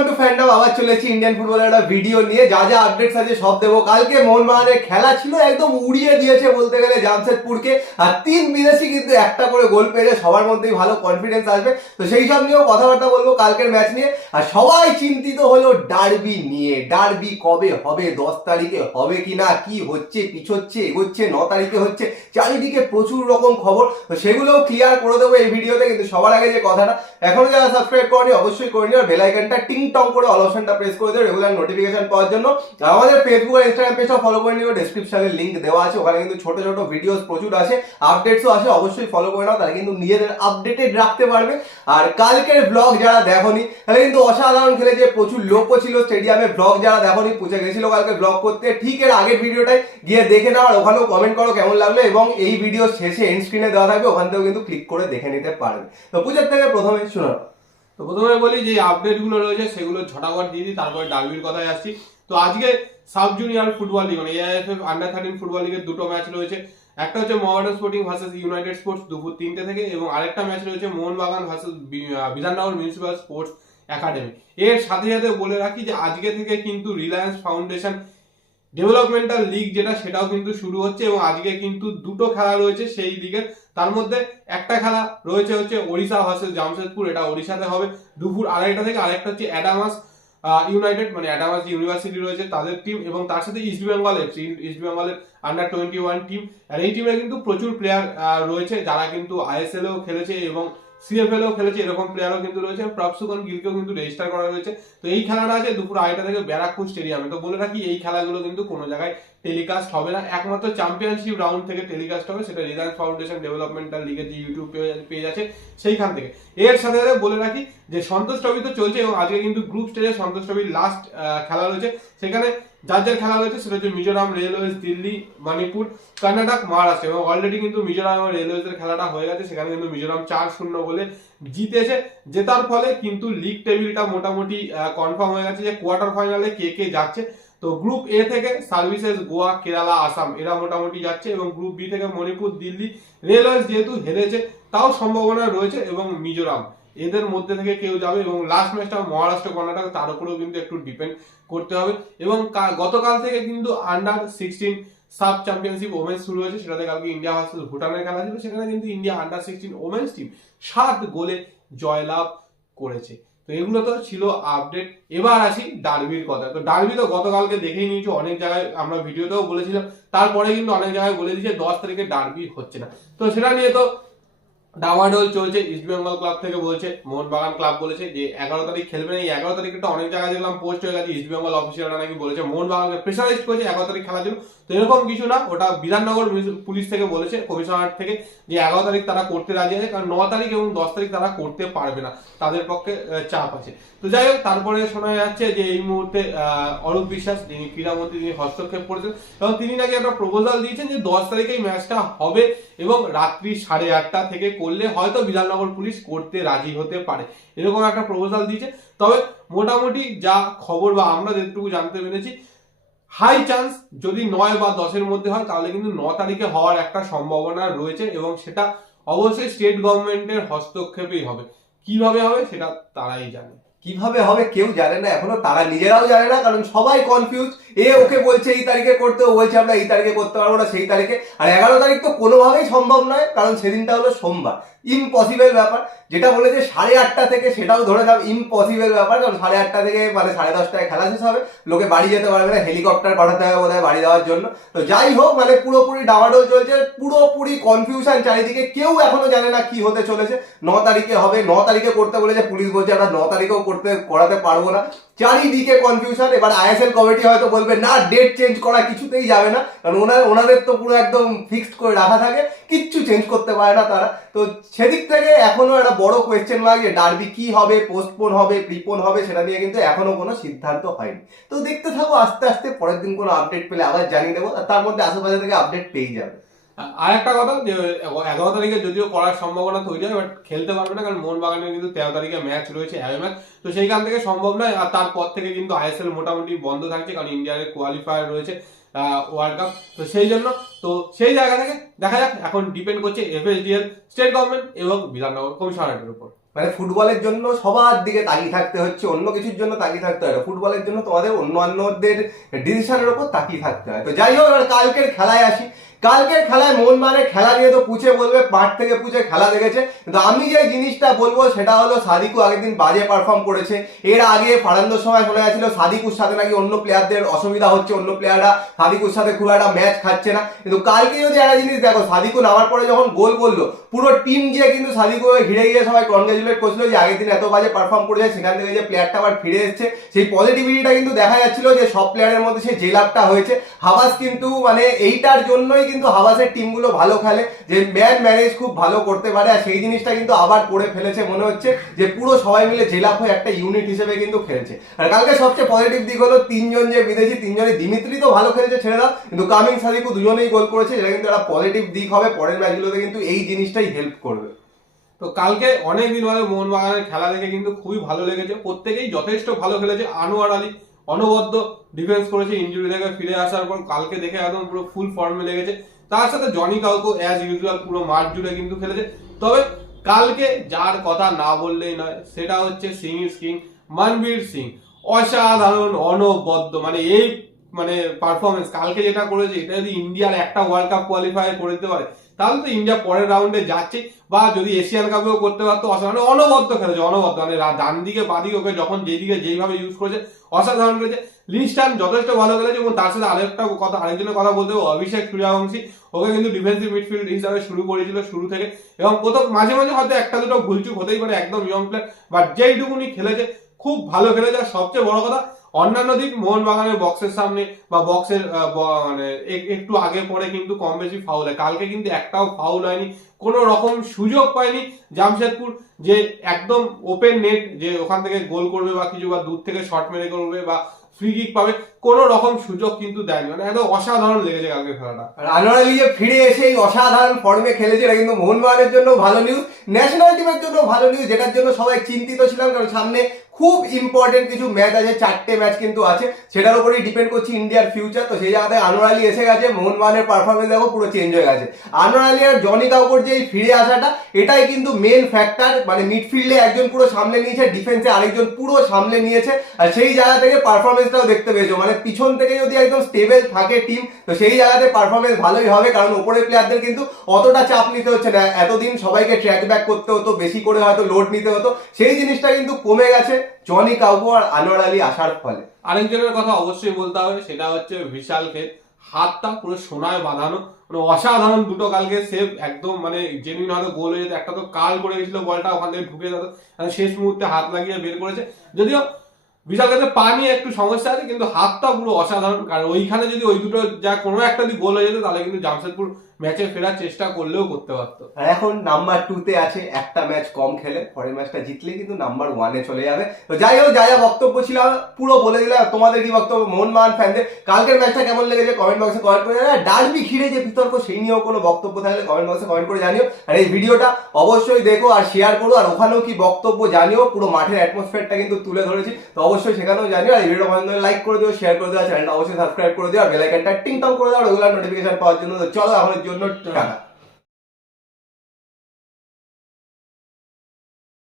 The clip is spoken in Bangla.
Welcome to fandom. আবার চলেছি ইন্ডিয়ান ফুটবলের একটা ভিডিও নিয়ে, যা যা আপডেটস আছে সব দেবো। কালকে মোহনবাগানের খেলা ছিল, একদম উড়িয়ে দিয়েছে বলতে গেলে জামশেদপুরকে। আর 3 বিদেশি কিন্তু একটা করে গোল পেয়েছে, সবার মধ্যেই ভালো কনফিডেন্স আসবে। তো সেই সব নিয়েও কথাবার্তা বলবো কালকের ম্যাচ নিয়ে। আর সবাই চিন্তিত হলো ডার্বি নিয়ে। ডার্বি কবে হবে, 10 তারিখে হবে কিনা, কি হচ্ছে, পিছোচ্ছে, এগোচ্ছে, 9 তারিখে হচ্ছে, চারিদিকে প্রচুর রকম খবর। তো সেগুলোও ক্লিয়ার করে দেবো এই ভিডিওতে। কিন্তু সবার আগে যে কথাটা, এখনো যারা সাবস্ক্রাইব করেনি অবশ্যই করে নিও, বেল আইকনটা টিং টং করে অল অপশনটা প্রেস করে দিও রেগুলার নোটিফিকেশন পাওয়ার জন্য। আমাদের ফেসবুক আর ইনস্টাগ্রাম পেজও ফলো করে নিও, ডেসক্রিপশনে লিংক দেওয়া আছে, ওখানে কিন্তু ছোট ছোট ভিডিওস প্রচুর আছে, আপডেটসও আছে, অবশ্যই ফলো করে নাও, তারা কিন্তু নিজেদের আপডেটেড রাখতে পারবে। আর কালকের ব্লগ যারা দেখোনি তাহলে কিন্তু অসাধারণ খেলেছে, প্রচুর লোকও ছিল স্টেডিয়ামে। ব্লগ যারা দেখোনি, পুছে গেছিল কালকে ব্লগ করতে, ঠিক এর আগের ভিডিওটাই গিয়ে দেখে নাও, আর ওখানেও কমেন্ট করো কেমন লাগলো। এবং এই ভিডিও শেষে এন্ড স্ক্রিনে দেওয়া থাকবে, ওখান থেকেও কিন্তু ক্লিক করে দেখে নিতে পারবে। তো পুজোর থেকে প্রথমে শোনো। তো প্রথমে বলি যে আপডেট গুলো রয়েছে সেগুলো ঝটাফট দিয়ে দিই, তারপরে ডার্বির কথায় আসছি। তো আজকে সাব জুনিয়র ফুটবল লিগ মানে এআইএফএফ আন্ডার 13 ফুটবল লিগের দুটো ম্যাচ রয়েছে। একটা হচ্ছে Mohammedan sporting versus United sports দুপুর 3টে থেকে, এবং আরেকটা ম্যাচ রয়েছে Mohun Bagan versus Bidhannagar municipal sports academy. এর সাথে সাথে বলে রাখি যে আজকে থেকে কিন্তু রিলায়েন্স ফাউন্ডেশন ডেভেলপমেন্টাল লিগ যেটা, সেটাও কিন্তু শুরু হচ্ছে, এবং আজকে কিন্তু দুটো খেলা রয়েছে সেই লিগের। তার মধ্যে একটা খেলা রয়েছে হচ্ছে ওড়িশা ভার্সেস জামশেদপুর, এটা ওড়িশাতে হবে দুপুর 2:30 থেকে। আরেকটা হচ্ছে অ্যাডামাস ইউনাইটেড মানে অ্যাডামাস ইউনিভার্সিটি রয়েছে তাদের টিম, এবং তার সাথে ইস্ট বেঙ্গল এফসি, ইস্ট বেঙ্গলের আন্ডার 21 টিম। আর এই টিমে কিন্তু প্রচুর প্লেয়ার রয়েছে যারা কিন্তু আইএসএল এও খেলেছে এবং সিএফএল এও খেলেছে, এরকম প্লেয়ারও কিন্তু রয়েছে। প্রপসুকন গিলকেও কিন্তু রেজিস্টার করা রয়েছে। তো এই খেলাটা আছে দুপুর 2:30 থেকে ব্যারাকপুর স্টেডিয়ামে। তো বলে রাখি এই খেলাগুলো কিন্তু কোনো জায়গায় টেলিকাস্ট হবে না, একমাত্র চ্যাম্পিয়নশিপ রাউন্ড থেকে টেলিকাস্ট হবে, সেটা রিলায়েন্স ফাউন্ডেশন ডেভেলপমেন্টাল লিগের যে ইউটিউব পেজ আছে সেইখান থেকে। এর সাথে সাথে বলে রাখি যে সন্তোষ ট্রফি তো চলছে, এবং আজকে কিন্তু গ্রুপ স্টেজে সন্তোষ ট্রফির লাস্ট খেলা রয়েছে। সেখানে যার যার খেলা রয়েছে সেটা হচ্ছে মিজোরাম, রেলওয়েজ, দিল্লি, মণিপুর, কর্ণাটক, মহারাষ্ট্র। এবং অলরেডি কিন্তু মিজোরাম এবং রেলওয়েজের খেলাটা হয়ে গেছে, সেখানে কিন্তু মিজোরাম 4-0 বলে জিতেছে। জেতার ফলে কিন্তু লিগ টেবিলটা মোটামুটি কনফার্ম হয়ে গেছে যে কোয়ার্টার ফাইনালে কে কে যাচ্ছে। তো গ্রুপ এ থেকে সার্ভিসেস, গোয়া, কেরালা, আসাম এরা মোটামুটি যাচ্ছে, এবং গ্রুপ বি থেকে মণিপুর, দিল্লি, রেলওয়েজ যেহেতু হেরেছে তাও সম্ভাবনা রয়েছে, এবং মিজোরাম এদের মধ্যে থেকে কেউ যাবে। এবং লাস্ট ম্যাচটা মহারাষ্ট্র কর্ণাটক, তার উপরেও কিন্তু একটু ডিপেন্ড করতে হবে। এবং গতকাল থেকে কিন্তু আন্ডার 16 সাব চ্যাম্পিয়নশিপ ওমেন্স শুরু হয়েছে, সেটাতে কালকে ইন্ডিয়া ভার্সেস ভুটানের খেলা ছিল। সেখানে কিন্তু ইন্ডিয়া আন্ডার 16 ওমেন্স টিম 7 গোলে জয়লাভ করেছে। তো এগুলো তো ছিল আপডেট। এবার আসি ডার্বির কথা। তো ডার্বি তো গতকালকে দেখেই নিয়েছি, অনেক জায়গায় আমরা ভিডিওতেও বলেছিলাম, তারপরে কিন্তু অনেক জায়গায় বলে দিয়েছে 10 তারিখে ডার্বি হচ্ছে না। তো সেটা নিয়ে তো ডামাডোল চলছে। ইস্ট বেঙ্গল ক্লাব থেকে বলছে, মোহনবাগান ক্লাব বলেছে যে 11 তারিখ খেলবে না। এই 11 তারিখে তো অনেক জায়গায় দেখলাম পোস্ট হয়ে গেছে, ইস্ট বেঙ্গল অফিসিয়ালরা নাকি বলেছে মোহনবাগানকে প্রেসারাইজ করেছে 11 তারিখ খেলার জন্য। তো এরকম কিছু না, ওটা বিধাননগর পুলিশ থেকে বলেছে, কমিশনার থেকে, যে 11 তারিখ তারা করতে রাজি আছে, কারণ 9 তারিখ এবং 10 তারিখ তারা করতে পারবে না, তাদের পক্ষে চাপ আছে। তো যাই হোক, তারপরে শোনা যাচ্ছে যে এই মুহূর্তে অরূপ বিশ্বাস, যিনি ক্রীড়ামন্ত্রী, তিনি হস্তক্ষেপ করেছেন, এবং তিনি নাকি একটা প্রপোজাল দিয়েছেন যে 10 তারিখে এই ম্যাচটা হবে, এবং রাত্রি 8:30 থেকে করলে হয়তো বিধাননগর পুলিশ করতে রাজি হতে পারে, এরকম একটা প্রপোজাল দিয়েছে। তবে মোটামুটি যা খবর বা আমরা যেটুকু জানতে পেরেছি, হাই চান্স যদি 9 বা 10-এর মধ্যে হয়, তাহলে কিন্তু 9 তারিখে হওয়ার একটা সম্ভাবনা রয়েছে, এবং সেটা অবশ্যই স্টেট গভর্নমেন্টের হস্তক্ষেপেই হবে। কিভাবে হবে সেটা তারাই জানে। কিভাবে হবে কেউ জানে না এখনো, তারা নিজেরাও জানে না, কারণ সবাই কনফিউজ। এ ওকে বলছে এই তারিখে করতে, ও বলছে আমরা এই তারিখে করতে পারবো না, সেই তারিখে। আর 11 তারিখ তো কোনোভাবেই সম্ভব নয়, কারণ সেদিনটা হলো সোমবার। ইম্পসিবল ব্যাপার। যেটা বলেছে 8:30 থেকে, সেটাও ধরে থাক ইম্পসিবল ব্যাপার, কারণ 8:30 থেকে মানে 10:30টায় খেলা শেষ হবে, লোকে বাড়ি যেতে পারবে না, হেলিকপ্টার পাঠাতে হবে বোধহয় বাড়ি দেওয়ার জন্য। তো যাই হোক, মানে পুরোপুরি ডামাডোল চলছে, পুরোপুরি কনফিউশন চারিদিকে, কেউ এখনো জানে না কি হতে চলেছে। 9 তারিখে হবে, 9 তারিখে করতে বলেছে, পুলিশ বলছে আমরা 9 তারিখেও করাতে পারবো না। চারিদিকে কনফিউশন। এবার আইএসএল কমিটি হয়তো বলবে না, ডেট চেঞ্জ করা কিছুতেই যাবে না, কারণ ওনাদের তো পুরো একদম ফিক্সড করে রাখা থাকে, কিচ্ছু চেঞ্জ করতে পারে না তারা। তো সেদিক থেকে এখনো একটা বড় কোয়েশ্চেন মার্ক যে ডার্বি কি হবে, পোস্টপোন হবে, প্রিপোন হবে, সেটা নিয়ে কিন্তু এখনো কোনো সিদ্ধান্ত হয়নি। তো দেখতে থাকো, আস্তে আস্তে পরের দিন কোনো আপডেট পেলে আবার জানিয়ে দেবো, আর তার মধ্যে আশেপাশে থেকে আপডেট পেয়ে যাবে। আর একটা কথা, যে 11 তারিখে যদিও করার সম্ভাবনা তৈরি হয়, বাট খেলতে পারবে না, কারণ মোহনবাগানের কিন্তু 13 তারিখে ম্যাচ রয়েছে, অ্যাওয়ে ম্যাচ। তো সেইখান থেকে সম্ভব নয়। আর তারপর থেকে কিন্তু আইএসএল মোটামুটি বন্ধ থাকছে, কারণ ইন্ডিয়ার কোয়ালিফায়ার রয়েছে ওয়ার্ল্ড কাপ। তো সেই জন্য তো সেই জায়গা থেকে দেখা যাক, এখন ডিপেন্ড করছে এফএসডিএল, স্টেট গভর্নমেন্ট এবং বিধাননগর কমিশনারেটের উপর। মানে ফুটবলের জন্য সবার দিকে তাকিয়ে থাকতে হচ্ছে, অন্য কিছুর জন্য তাকিয়ে থাকতে হয় না, ফুটবলের জন্য তোমাদের অন্যান্যদের ডিসিশনের উপর তাকিয়ে থাকতে হয়। তো যাই হোক, এবার কালকের খেলায় আসি। কালকের খেলায় মোহনবাগানের খেলা নিয়ে তো পুছে বলবে, মাঠ থেকে পুছে খেলা দেখেছে, কিন্তু আমি যে জিনিসটা বলবো সেটা হলো সাদিকু আগের দিন বাজে পারফর্ম করেছে। এর আগে ফারান্দোর সময় শোনা যাচ্ছিল সাদিকুর সাথে নাকি অন্য প্লেয়ারদের অসুবিধা হচ্ছে, অন্য প্লেয়াররা সাদিকুর সাথে খুব একটা ম্যাচ খাচ্ছে না। কিন্তু কালকে যদি একটা জিনিস দেখো, সাদিকু নামার পরে যখন গোল করলো, পুরো টিম যে কিন্তু সাদিকু ঘিরে গিয়ে সবাই কনগ্রাচুলেট করছিল যে আগের দিন এত বাজে পারফর্ম করেছে, সেখান থেকে যে প্লেয়ারটা আবার ফিরে এসেছে, সেই পজিটিভিটিটা কিন্তু দেখা যাচ্ছিল যে সব প্লেয়ারের মধ্যে সেই যে লাভটা হয়েছে। হাবাস কিন্তু মানে এইটার জন্যই কিন্তু হাবাসের টিমগুলো ভালো খেলে, যে ম্যান ম্যানেজ খুব ভালো করতে পারে, আর সেই জিনিসটা কিন্তু আবার করে ফেলেছে। মনে হচ্ছে যে পুরো সবাই মিলে জেলাপ হয়ে একটা ইউনিট হিসেবে কিন্তু খেলছে। আর কালকে সবচেয়ে পজিটিভ দিক হলো তিনজন যে বিদেশি, তিনজনই, দিমিত্রি তো ভালো খেলেছে ছেড়ে দাও, কিন্তু কামিং সাদিকু দুজনেই গোল করেছে, যেটা কিন্তু একটা পজিটিভ দিক হবে পরের ম্যাচগুলোতে, কিন্তু এই জিনিসটাই হেল্প করবে। তো কালকে অনেকদিন ধরে মোহনবাগানের খেলা দেখে কিন্তু খুবই ভালো লেগেছে, প্রত্যেকেই যথেষ্ট ভালো খেলেছে। আনোয়ার আলী অনবদ্য ডিফেন্স করেছে ইনজুরি থেকে ফিরে আসার পর, কালকে দেখে একদম পুরো ফুল ফর্মে লেগেছে। তার সাথে জনি কাউকে অ্যাজ ইউজুয়াল পুরো মাঠ জুড়ে কিন্তু খেলেছে। তবে কালকে যার কথা না বললেই নয়, সেটা হচ্ছে সিং ইজ কিং মনবীর সিং। অসাধারণ, অনবদ্য, মানে এই মানে পারফরমেন্স কালকে যেটা করেছে, এটা যদি ইন্ডিয়ার একটা ওয়ার্ল্ড কাপ কোয়ালিফাই করে দিতে পারে, তাহলে তো ইন্ডিয়া পরের রাউন্ডে যাচ্ছে, বা যদি এশিয়ান কাপেও করতে পারতো। অসাধারণ, অনবদ্য খেলেছে, অনবদ্য, মানে ডান দিকে বাঁ দিকে ওকে যখন যেদিকে যেইভাবে ইউজ করেছে অসাধারণ করেছে। লিস্টান যথেষ্ট ভালো খেলেছে, এবং তার সাথে আরেকজনের কথা বলতে হবে, অভিষেক সূর্যবংশী। ওকে কিন্তু ডিফেন্সিভ মিডফিল্ড হিসাবে শুরু করেছিল শুরু থেকে, এবং প্রথম মাঝে মাঝে হয়তো একটা দুটো ভুলচুক হতেই পারে, একদম ইয়ং প্লেয়ার, বাট যেইটুকুনি খেলেছে খুব ভালো খেলেছে। আর সবচেয়ে বড় কথা, অন্যান্য দিন মোহনবাগানের বক্সের সামনে বা বক্সের মানে একটু আগে পরে কিন্তু কম বেশি ফাউল হয়, কালকে কিন্তু একটাও ফাউল হয়নি, কোনো রকম সুযোগ পায়নি জামশেদপুর যে একদম ওপেন নেট যে ওখান থেকে গোল করবে বা কিছু, বা দূর থেকে শট মেরে করবে বা ফ্রি কিক পাবে, কোনো রকম সুযোগ কিন্তু দেয়নি। মানে একদম অসাধারণ লেগেছে কালকে খেলাটা। আর আনোয়ার আলী যে ফিরে এসে এই অসাধারণ ফর্মে খেলেছে, এটা কিন্তু মোহনবাগানের জন্য ভালো নিউজ, ন্যাশনাল টিমের জন্য ভালো নিউজ, যেটার জন্য সবাই চিন্তিত ছিলাম, কারণ সামনে খুব ইম্পর্টেন্ট কিছু ম্যাচ আছে, 4টে ম্যাচ কিন্তু আছে, সেটার উপরেই ডিপেন্ড করছে ইন্ডিয়ার ফিউচার। তো সেই জায়গাতে আনোয়ার আলী এসে গেছে, মোহনবাগানের পারফরমেন্স দেখো পুরো চেঞ্জ হয়ে গেছে। আনোয়ার আলী আর জনি কাউকর যে এই ফিরে আসাটা, এটাই কিন্তু মেন ফ্যাক্টর, মানে মিডফিল্ডে একজন পুরো সামলে নিয়েছে, ডিফেন্সে আরেকজন পুরো সামলে নিয়েছে, আর সেই জায়গা থেকে পারফরমেন্সটাও দেখতে পেয়েছো। মানে পিছন থেকে যদি একদম স্টেবল থাকে টিম, তো সেই জায়গাতে পারফরমেন্স ভালোই হবে, কারণ উপরের প্লেয়ারদের কিন্তু অতটা চাপ নিতে হচ্ছে না। এতদিন সবাইকে ট্র্যাক ব্যাক করতে হতো, বেশি করে হয়তো লোড নিতে হতো, সেই জিনিসটা কিন্তু কমে গেছে জনি কাউকো আর আনোয়ার আলী আসার ফলে। আরেকজনের কথা অবশ্যই বলতে হবে, সেটা হচ্ছে বিশাল খেত, হাতটা পুরো সোনায় বাঁধানো, মানে অসাধারণ দুটো কালকে সেভ, একদম মানে জেনুইন হয়তো গোল হয়ে যেত, একটা তো কাল করে গেছিল বলটা, ওখান থেকে ঢুকে যেত, শেষ মুহূর্তে হাত লাগিয়ে বের করেছে। যদিও বিশাল খেতে পা নিয়ে একটু সমস্যা আছে, কিন্তু হাতটা পুরো অসাধারণ। কারণ ওইখানে যদি ওই দুটো যা কোনো একটা যদি গোল হয়ে যেত, তাহলে কিন্তু জামশেদপুর ম্যাচে ফেরার চেষ্টা করলেও করতে পারতো। আর এখন নাম্বার 2-তে আছে, একটা ম্যাচ কম খেলে, পরের ম্যাচটা জিতলে কিন্তু নাম্বার 1-এ চলে যাবে। তো যাই হোক, যা যা বক্তব্য ছিল পুরো বলে দিলাম। তোমাদের কি বক্তব্য মোহনবাগান ফ্যানদের, কালকের ম্যাচটা কেমন লেগেছে কমেন্ট বক্সে কমেন্ট করে জানাও। ডার্বি ঘিরে যে বিতর্ক, সেই নিয়েও কোনো বক্তব্য থাকলে কমেন্ট বক্সে কমেন্ট করে জানিও। আর এই ভিডিওটা অবশ্যই দেখো আর শেয়ার করো, আর ওখানেও কি বক্তব্য জানিও, পুরো মাঠের অ্যাটমসফিয়ারটা কিন্তু তুলে ধরেছি, তো অবশ্যই সেখানেও জানিও। আর এই ভিডিওটা ভালো লাগলে লাইক করে দিও, শেয়ার করে দিও, চ্যানেলটা অবশ্যই সাবস্ক্রাইব করে দিও, আর বেল আইকনটা টিং টং করে দাও রেগুলার নোটিফিকেশন পাওয়ার জন্য। তো চলো এখনের জন্য টাটা।